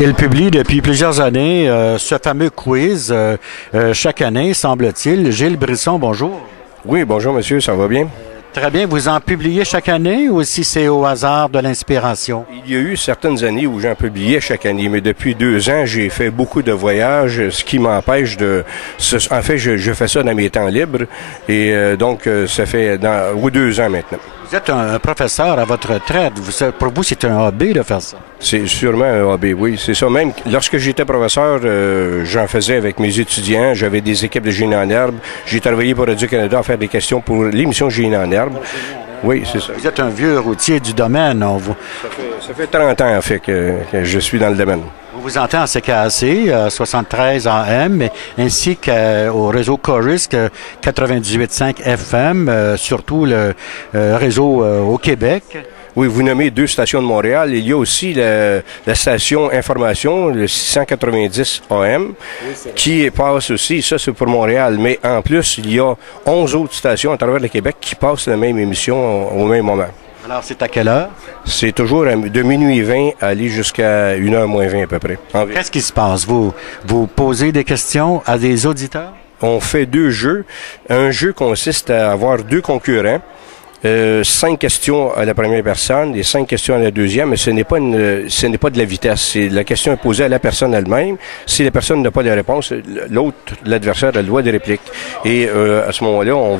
Il publie depuis plusieurs années ce fameux quiz chaque année, semble-t-il. Gilles Brisson, bonjour. Oui, bonjour monsieur, ça va bien? Très bien. Vous en publiez chaque année ou si c'est au hasard de l'inspiration? Il y a eu certaines années où j'en publiais chaque année, mais depuis 2 ans, j'ai fait beaucoup de voyages, ce qui m'empêche de... En fait, je fais ça dans mes temps libres et donc ça fait 2 ans maintenant. Vous êtes un professeur à votre retraite. Pour vous, c'est un hobby de faire ça? C'est sûrement un hobby, oui. C'est ça. Même lorsque j'étais professeur, j'en faisais avec mes étudiants. J'avais des équipes de génie en herbe. J'ai travaillé pour Radio-Canada à faire des questions pour l'émission Génie en herbe. Oui, c'est ça. Vous êtes un vieux routier du domaine. Ça fait 30 ans, en fait, que je suis dans le domaine. On vous entend à CKAC, 73 AM, ainsi qu'au réseau Chorus 98.5 FM, surtout le réseau au Québec. Oui, vous nommez 2 stations de Montréal. Il y a aussi la station Information, le 690 AM, qui passe aussi, ça c'est pour Montréal. Mais en plus, il y a 11 autres stations à travers le Québec qui passent la même émission au même moment. Alors, c'est à quelle heure? C'est toujours de minuit 20 à aller jusqu'à 1h moins 20 à peu près. Qu'est-ce qui se passe? Vous posez des questions à des auditeurs? On fait 2 jeux. Un jeu consiste à avoir 2 concurrents. 5 questions à la première personne et 5 questions à la deuxième, mais ce n'est pas de la vitesse. La question est posée à la personne elle-même. Si la personne n'a pas de réponse, l'adversaire a le droit de réplique. Et à ce moment-là, on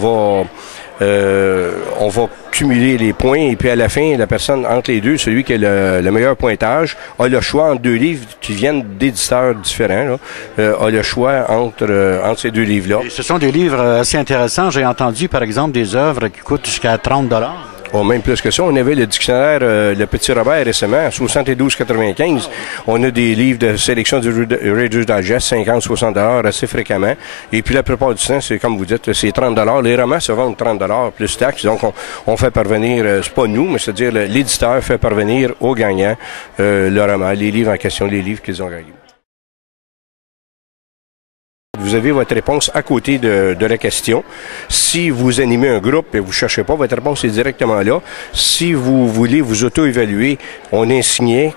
va cumuler les points et puis à la fin, la personne entre les deux, celui qui a le meilleur pointage, a le choix entre 2 livres qui viennent d'éditeurs différents, a le choix entre ces 2 livres-là. Et ce sont des livres assez intéressants. J'ai entendu, par exemple, des œuvres qui coûtent jusqu'à 30 $. Oh, même plus que ça. On avait le dictionnaire Le Petit Robert récemment, à 72,95. On a des livres de sélection du Reader's Digest, 50-60 $ assez fréquemment. Et puis la plupart du temps, c'est comme vous dites, c'est 30 $. Les romans se vendent 30 $ plus taxes. Donc on fait parvenir, c'est pas nous, mais c'est-à-dire l'éditeur fait parvenir aux gagnants le roman, les livres en question, les livres qu'ils ont gagnés. Vous avez votre réponse à côté de la question. Si vous animez un groupe et vous ne cherchez pas, votre réponse est directement là. Si vous voulez vous auto-évaluer, on a un signet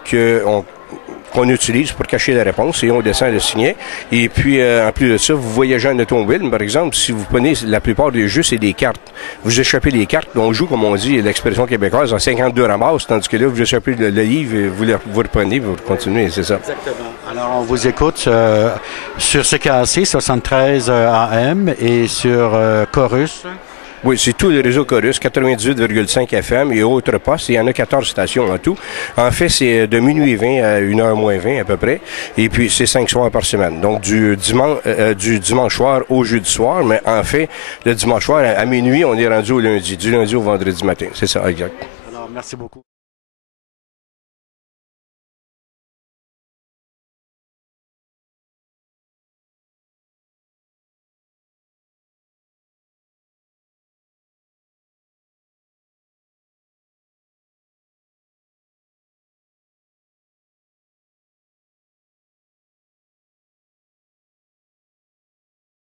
qu'on utilise pour cacher la réponse et on descend le signet. Et puis, en plus de ça, vous voyagez en automobile, par exemple, si vous prenez la plupart des jeux, c'est des cartes. Vous échappez les cartes, on joue, comme on dit, l'expression québécoise, en 52 ramasses, tandis que là, vous échappez le livre, vous reprenez, vous continuez, c'est ça. Exactement. Alors, on vous écoute sur CKAC 73 AM et sur Chorus. Oui, c'est tout le réseau Chorus, 98,5 FM et autres postes. Il y en a 14 stations en tout. En fait, c'est de minuit 20 à 1h moins 20 à peu près. Et puis, c'est 5 soirs par semaine. Donc, du dimanche soir au jeudi soir. Mais en fait, le dimanche soir, à minuit, on est rendu au lundi. Du lundi au vendredi matin. C'est ça, exact. Alors, merci beaucoup.